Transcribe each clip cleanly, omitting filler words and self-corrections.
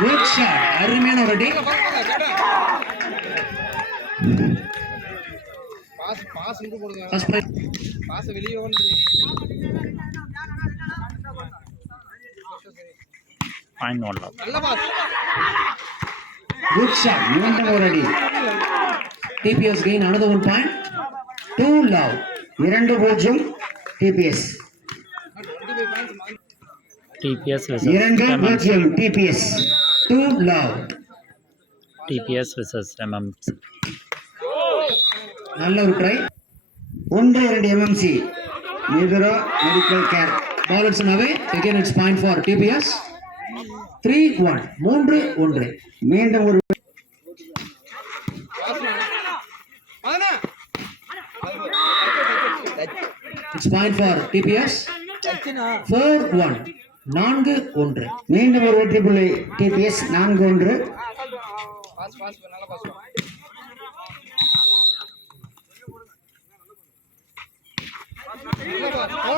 Good shot, அருமையான ஒரு அடி. பாஸ் இங்க போடுங்க. ஃபர்ஸ்ட் பிரைஸ் பாஸ் வெளிய ஓடுங்க. Fine one love. நல்ல பாஸ். குட் ஷாட், மீண்டும் ஒரு அடி. TPS gain another 1 point. 2 love. 2-0 TPS. TPS versus 2-0 TPS. 2 love. TPS versus MMC. நல்ல ஒரு ட்ரை. 1-2 MMC. Neither medical care. Ball is away. Again it's point for TPS. 3-1. 3-1. மீண்டும் ஒரு அதனா It's point for TPS. 4-1. 4-1. மீண்டும் ஒரு வெற்றி புள்ளி TPS 4-1. பாஸ் பாஸ் நல்ல பாஸ்.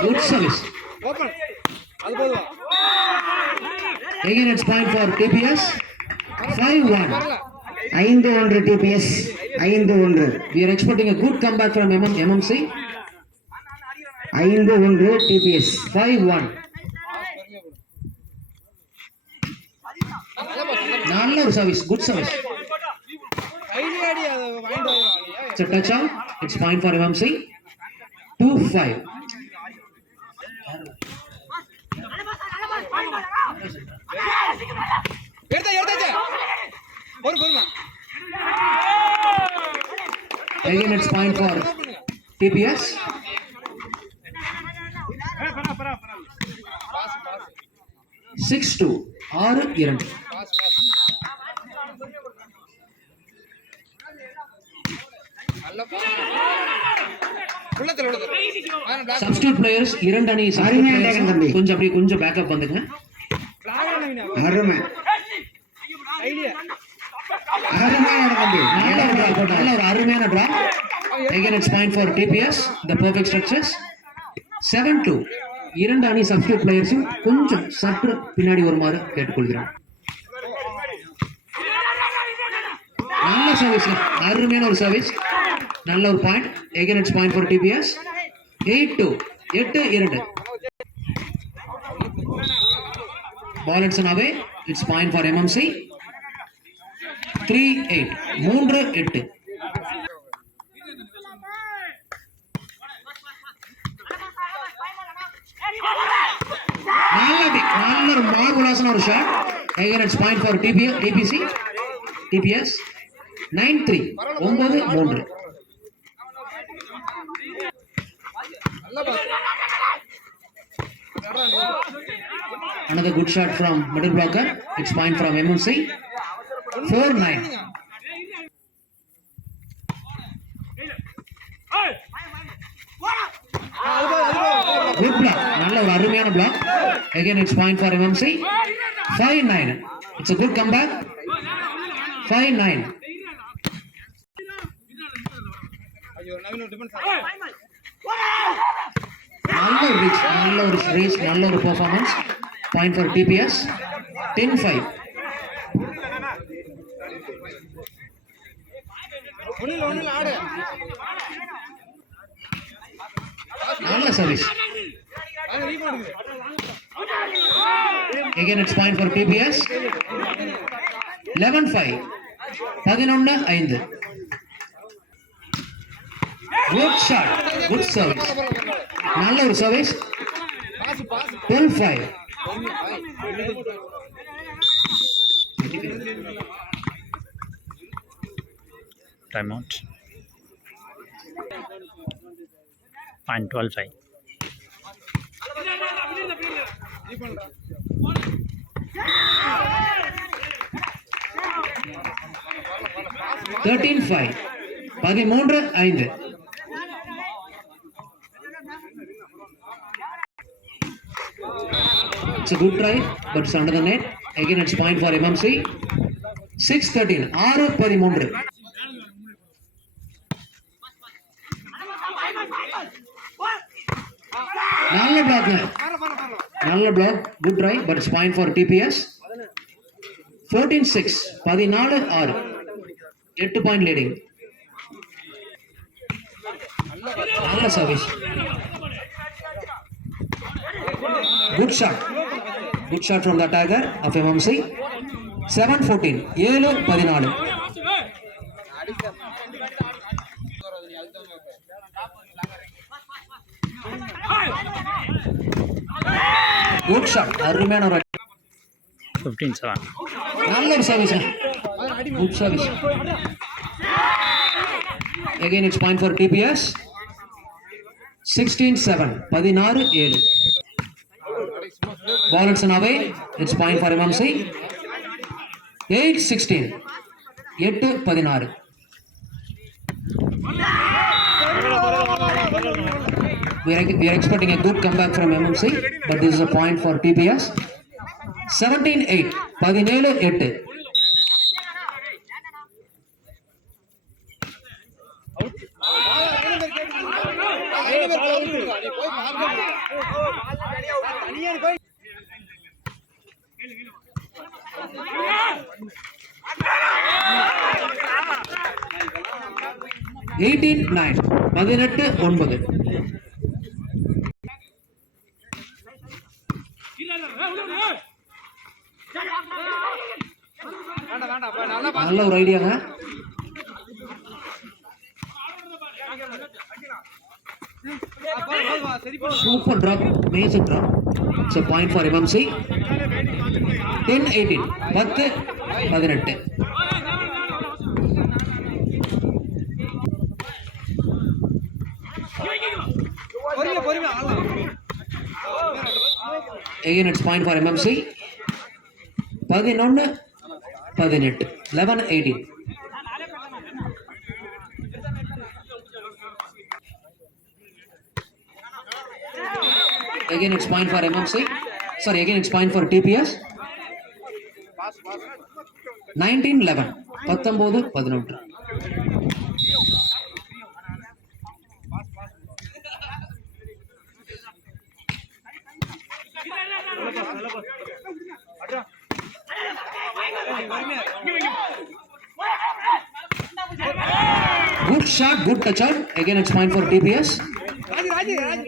Good service. ஓபன் அது போடுவா. Again it's point for TPS. 5-1. 5-1 TPS 5-1. We are expecting a good comeback from MMC. 5-1 TPS 5-1. நல்ல ஒரு service, good service. ID ID அது வாங்கிட்டு வரலாம். It's a touchdown. It's point for MMC. 2-5. எடுத்தா பொறுமா. Again it's point for TPS. Pass pass 6-2. 6-2. Pass pass. நல்ல pass. உள்ளத்துல உள்ளது. ஆனா பிளாக் Substitute players 2 அணி அருமையா அடிங்க தம்பி. கொஞ்சம் பேக்கப் வந்துங்க. பிளாக் பண்ணவீங்க. அருமை ஐடியா. அருமையான தம்பி. நல்ல ஒரு அருமையான draw. Again it's point for TPS. The perfect structures. 7-2. 2 அணி substitute players கொஞ்சம் சற்று பின்னாடி வருமாறு கேட்டுக்கொள்கிறோம். நல்ல சர்வீஸ், அருமையான ஒரு சர்வீஸ். நல்ல ஒரு point. Again it's point for TPS. 8-2. 8-2. Ball it's away. It's point for MMC. 3-8. 3-8. நல்ல ஒரு மார்வலான ஒரு shot. Again it's point for TPS. 9-3. 9-3. நல்ல pass. Another good shot from middle blocker. It's point from MMC. 4-9. Good block. நல்ல ஒரு அருமையான block. Again it's point for MMC. 5-9. It's a good comeback. 5-9. ஐயோ நவீன் டிஃபென்ஸ். நல்ல ஒரு ரீச், நல்ல ஒரு பெர்ஃபார்மன்ஸ். Point for TPS. 10-5. ஒண்ணுல ஆடு. நல்ல சர்வீஸ். வாங்க rebond. Again it's point for TPS. 11-5. 11-5. Good shot. Good service. நல்ல ஒரு service. Pass pass. 12-5. Time out. Fine 12-5. Rebound. 13-5. 13-5. It's a good try, but it's under the net. Again, it's point for MMC. 6-13. 6-13. நல்ல block. நல்ல block, good try, but it's point for DBS. 14-6, 14-6, 8 point leading. நல்ல service, good shot, good shot from the attacker of MMC. 7-14, 7-14. Good shot, அருமையான ஒரு 15-7. நல்ல ஒரு service, good service. Again it's point for TPS. 16-7, 16-7. Ball it's away, it's point for MMC. 8-16, 8-16. We are expecting a good comeback from MMC, but this is a point for TPS. 17-8, 17-8. Eighteen 9, 18-9. நல்ல ஒரு ஐடியாங்க. Super drop, major drop. It's a point for MMC. 10-18, 10-18. Again it's point for MMC. 11-18, 11-18. Again it's point for MMC. Sorry, again it's point for TPS. 19-11, 19-11. Good shot, good touch out. Again it's point for TPS.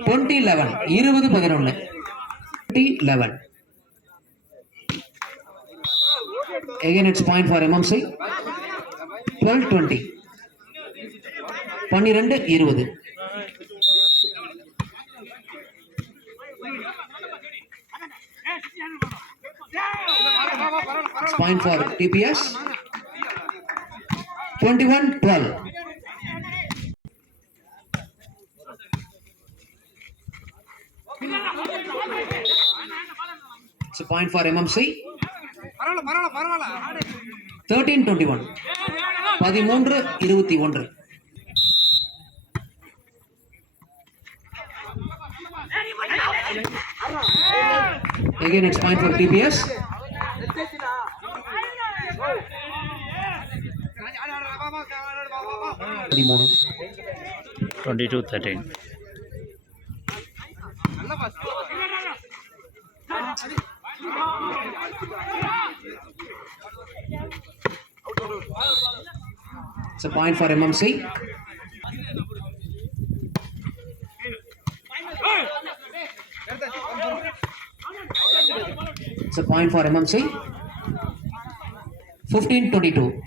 20-11, 20-11. 20-11. Again it's point for MMC. 12-20, 12-20. It's point for TPS. 21-12. It's a point for MMC. 13-21, 13-21. Again it's point for TPS. 22-13. It's a point for MMC. It's a point for MMC. 15-22.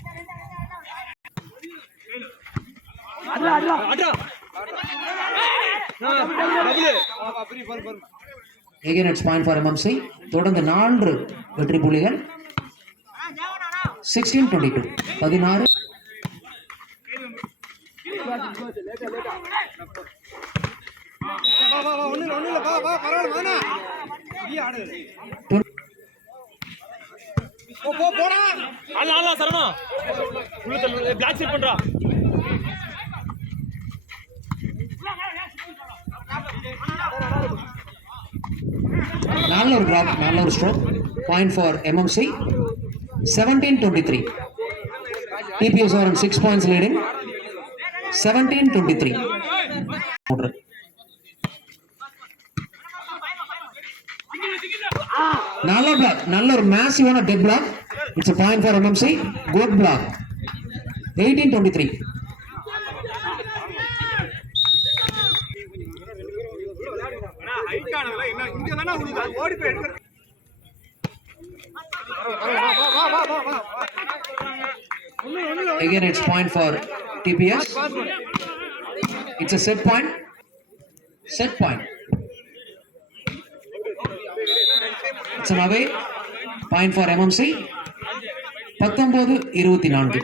Again it's point for MMC. தொடர்ந்து 4 வெற்றி புள்ளிகள். 16-22, 16. நல்ல ஒரு டிராப், நல்ல ஒரு stroke. Point for MMC. 17-23. TPS are on 6 points leading. 17-23. நல்ல block, நல்ல ஒரு மேசிவான dead block. It's a point for MMC. Good block. 18-23. இங்க தானே ஓடி போய் எடுக்க. வா வா வா வா வா. Again, it's point for TPS. It's a set point. Set point. It's an away. Point for MMC. 19-24.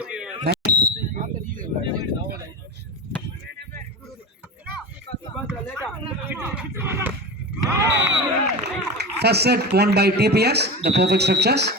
First set won by TPS, the perfect structures.